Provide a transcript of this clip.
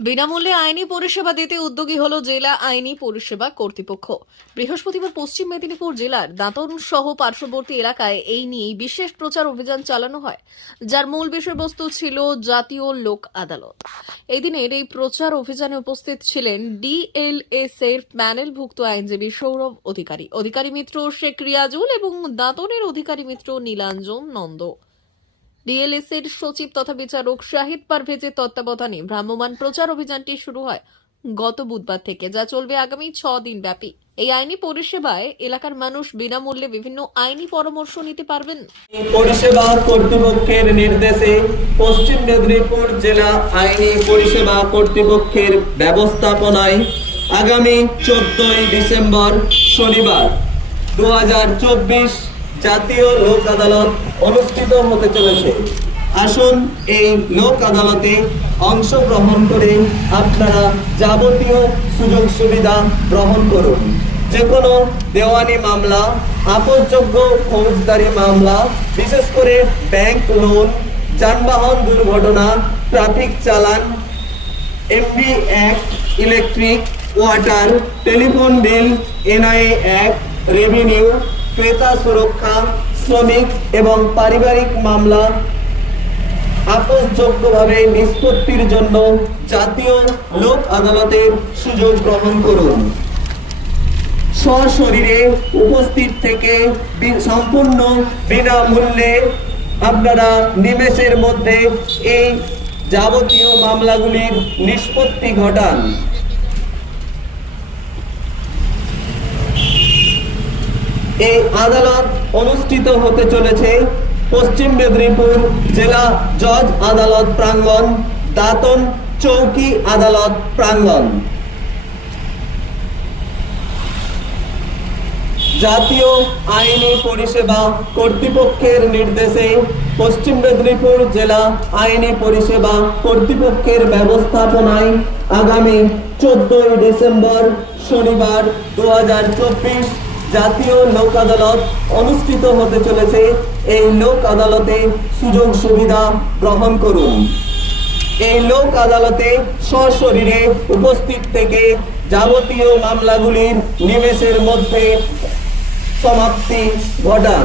বিনামূল্যে আইনি পরিষেবা দিতে উদ্যোগী হল জেলা আইনি পরিষেবা কর্তৃপক্ষ। বৃহস্পতিবার পশ্চিম মেদিনীপুর জেলার দাঁতন সহ পার্শ্ববর্তী এলাকায় এই নিয়ে বিশেষ প্রচার অভিযান চালানো হয়, যার মূল বিষয়বস্তু ছিল জাতীয় লোক আদালত। এই দিনের এই প্রচার অভিযানে উপস্থিত ছিলেন ডিএলএস এর প্যানেলভুক্ত আইনজীবী সৌরভ অধিকারী। অধিকারী মিত্র শেখ রিয়াজুল এবং দাঁতনের অধিকারী মিত্র নীলাঞ্জন নন্দ। ডিএলএস এর সচিব তথা বিচারক শাহিদ পারভেজের তত্ত্বাবধানে ভ্রাম্যমাণ প্রচার অভিযানটি শুরু হয় গত বুধবার থেকে, যা চলবে আগামী ছ দিন ব্যাপী। এই আইনি পরিষেবায় এলাকার মানুষ বিনামূল্যে বিভিন্ন আইনি পরামর্শ নিতে পারবেন। পরিষেবা কর্তৃপক্ষের নির্দেশে পশ্চিম মেদিনীপুর জেলা আইনি পরিষেবা কর্তৃপক্ষের ব্যবস্থাপনায় আগামী চোদ্দই ডিসেম্বর শনিবার দু হাজার চব্বিশ জাতীয় লোক আদালত অনুষ্ঠিত হতে চলেছে। আসুন এই লোক আদালতে অংশগ্রহণ করে আপনারা যাবতীয় সুযোগ সুবিধা গ্রহণ করুন। যে কোনো দেওয়ানি মামলা আপসযোগ্য ফৌজদারি মামলা, বিশেষ করে ব্যাংক লোন, যানবাহন দুর্ঘটনা, ট্রাফিক চালান MV act electric, water, telephone bill, NIA act revenue ক্রেতা সুরক্ষা, শ্রমিক এবং পারিবারিক মামলা আপোষযোগ্যভাবে নিষ্পত্তির জন্য জাতীয় লোক আদালতের সুযোগ গ্রহণ করুন। সশরীরে উপস্থিত থেকে সম্পূর্ণ বিনামূল্যে আপনারা নিমেষের মধ্যে এই যাবতীয় মামলাগুলির নিষ্পত্তি ঘটান। এই আদালত অনুষ্ঠিত হতে চলেছে পশ্চিম মেদিনীপুর জেলা জজ আদালত প্রাঙ্গণ, দাতন চৌকি আদালত প্রাঙ্গণ। জাতীয় আইনি পরিষেবা কর্তৃপক্ষের নির্দেশে পশ্চিম মেদিনীপুর জেলা আইনি পরিষেবা কর্তৃপক্ষের ব্যবস্থাপনায় আগামী চোদ্দই ডিসেম্বর শনিবার দু হাজার চব্বিশ জাতীয় লোক আদালত অনুষ্ঠিত হতে চলেছে। এই লোক আদালতে সুযোগ সুবিধা গ্রহণ করুন। এই লোক আদালতে সশরীরে উপস্থিত থেকে যাবতীয় মামলাগুলির নিমেষের মধ্যে সমাপ্তি ঘটান।